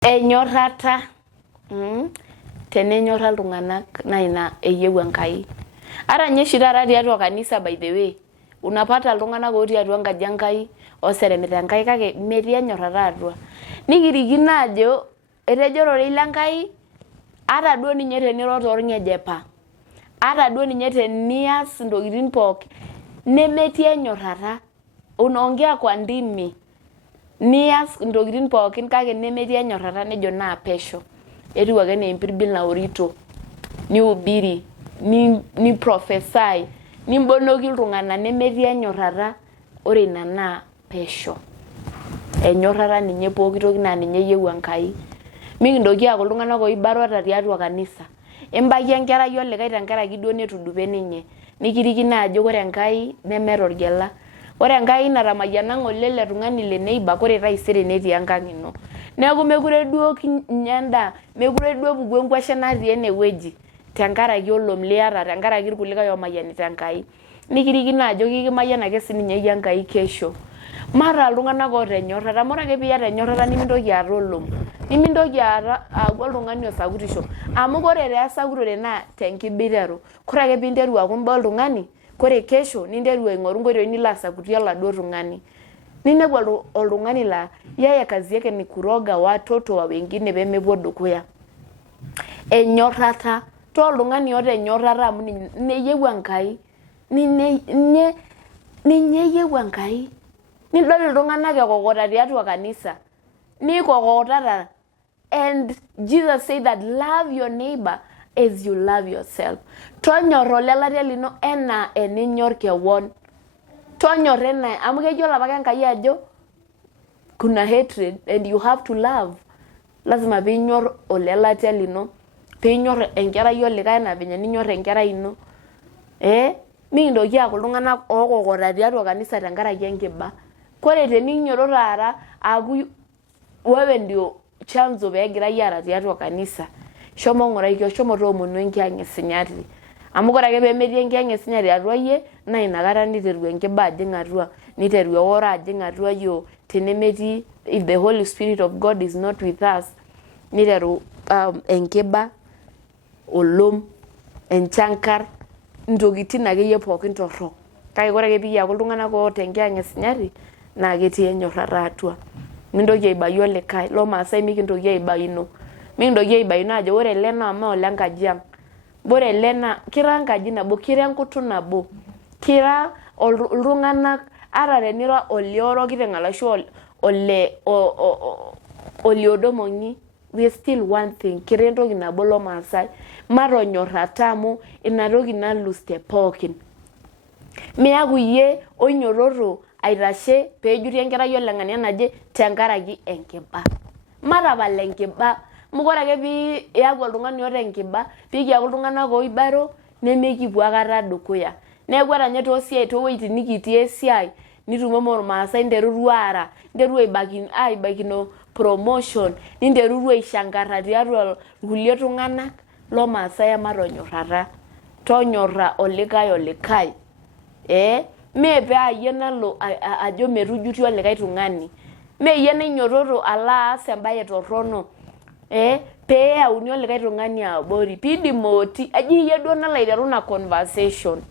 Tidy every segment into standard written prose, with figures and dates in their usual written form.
Enyorata. Tenenyorra iltung'anak na ina eyieu Enkai. Ara nye oshi taata tiatua kanisa by the way, unapata iltung'anak otii atua enkaji Enkai oseremita Enkai kake metii enyorrata atua. Nikirikino ajo etejo ororei lenkai ata duo ninye teniro torng'ejepa. Ata duo ninye tenias ntokitin pookin nemetii enyorrata. Unaongea kwa ndimi. Nias ntokitin pookin kake nemetii enyorrata nejo naa pesho. Etiu ake nee empirbil naorito. Nihubiri, ni prophesy, nimbonoki iltung'anak nemetii enyorrata, ore ina naa pesho. Enyorrata ninye pooki toki naa ninye eyieu Enkai. Mikintoki aaku iltung'anak oibaruata tiatua kanisa. Embaiki enkerai olikae tenkaraki duo netudupe ninye. Nikirikino ajo ore Enkai nemeeta orgela. Ore Enkai natamayiana ng'ole ele tung'ani le neighbor ore taisere netii enkang' ino. Neeku mekure duo kinya endaa, mekure duo epuku enkwashe natii enewueji tenkaraki olom liata, tenkaraki irkulikae omayianita Enkai. Nikirikino ajo kikimayian ake sininye yie Enkai kesho. Mara iltung'anak oota enyorrata, amu ore ake piiyata enyorrata nimintoki aata olom. Nimintoki aaku oltung'ani osakutisho. Amu ore taa esakutore naa tenkibiraro. Kore ake pinteru aaku imbaa oltung'ani, kore kesho ninteru aing'oru nkoitoi nilo asakutie oladuo tung'ani. Ninepu oltung'ani laa yeye kazi yake ni kuroga watoto wa wengine peemepuo dukuya. Enyorrata. Too oltung'ani oota enyorrata amu ninye eyieu Enkai. Ninye eyieu Enkai. Nidol iltung'anak ekokota tiatua kanisa. Nikokotata. And Jesus said that love your neighbor as you love yourself. Tonyorr olelatia lino enaa eninyor kewon. Tonyorr enaa amu keyiolo apake Enkai ajo kuna hatred and you have to love. Lazima piinyor olelatia lino. Piinyor enkerai olikae enaa venye ninyor enkerai ino. Mikintoki aaku iltung'anak ookokota tiatua kanisa tenkaraki enkiba. Kore teninyoto taata aaku wewe ndio chanzo peegirai aara tiatua kanisa. Shomo ng'uraiki, shomo toomonu enkiang' esinyati. Amu kore ake peemetii enkiang' esinyati atua yie, naa inakata niteru enkiba ajing' atua. Niteru eoro ajing' atua yio. Tenemetii, if the Holy Spirit of God is not with us, niteru enkiba, olom, enchankar, ntokitin akeyie pookin torrok. Kake kore ake piiyaku iltung'anak oota enkiang' esinyati, naa ketii enyorrata atua. Mintoki aibayu olikae, lo maasai mikintoki aibayuno. Mikintoki aibayuno ajo ore ele naa olenkaji ang'. Ore ele naa kira enkaji nabo, kira enkutuk nabo. Kira iltung'anak ata tenira olioro kiteng' arashu oliodomong'i, we still one thing. Kira entoki nabo lo maasai. Matonyorrata amu inatoki nalus te pookin. Miaku yie oinyoroto aitashe peejuti enkerai oleng'ania naje tenkaraki enkiba. Matapal enkiba. Amu ore ake piiyaku oltung'ani oota enkiba, piikiaku iltung'anak oibaro, nemekipuo aikata dukuya. Neeku ata nye toowueitin nikitii esiai, nitumomo irmaasai nterutua aara, nteru aibakino promotion, ninterutua aishankarra tiatua irkulie tung'anak, lo maasai ematonyorrata. Tonyorra olikae. Mee paa yie nalo ajo metujuti olikae tung'ani. Mee yie nainyototo alo aas embaye torrono. Pee eyauni olikae tung'ani abori. Pidimoti. Aji yie duo nalo aiteru ina conversation.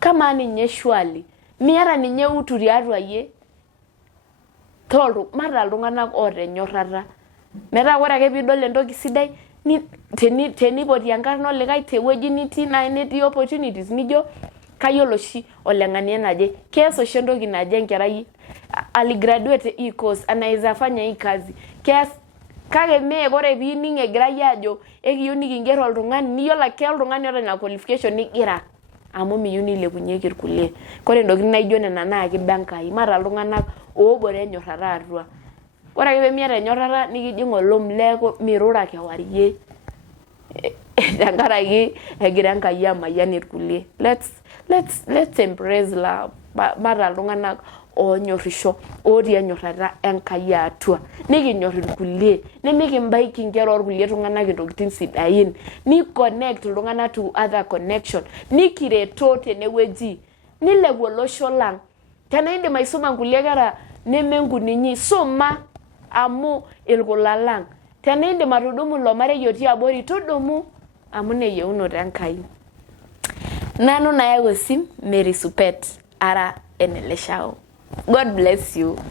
Kamaa ninye shwali. Miata ninye utu tiatua yie. Mata iltung'anak oota enyorrata. Metaa ore ake piidol entoki sidai, tenipoti enkarna olikae tewueji nitii naa netii opportunities nijo kayiolo oshi oleng'ania naje. Kees oshi entoki naje enkerai aligraduate hii course, anaweza fanya hii kazi. Kees kake mee ore piining' egirai ajo ekiyieu nikinger oltung'ani, niyiolo ake oltung'ani oota ina qualification nigira amu miyieu nilepunyeki irkulie. Kore ntokitin naijo nena naa kiba Enkai. Mata iltung'anak oobore enyorrata atua. Ore ake peemiata enyorrata nikijing' olom leeku mirura kewarie. Tenkaraki egira Enkai amayian irkulie. Let's embrace love. Mata iltung'anak oonyorrisho, otii enyorrata Enkai atua. Nikinyorr irkulie, nemikibaiki inkera orkulie tung'anak intokitin sidain. Ni-connect iltung'anak to other connection. Nikireto tenewueji. Nilepu olosho lang'. Tenaidim aisuma nkulie kera nemenkuninyi, suma amu irkula lang'. Teniindim atudumu ilo marei otii abori tudumu amu neyieunoto Enkai. Nanu nayau osim Mary Supet ara eneleshao. God bless you.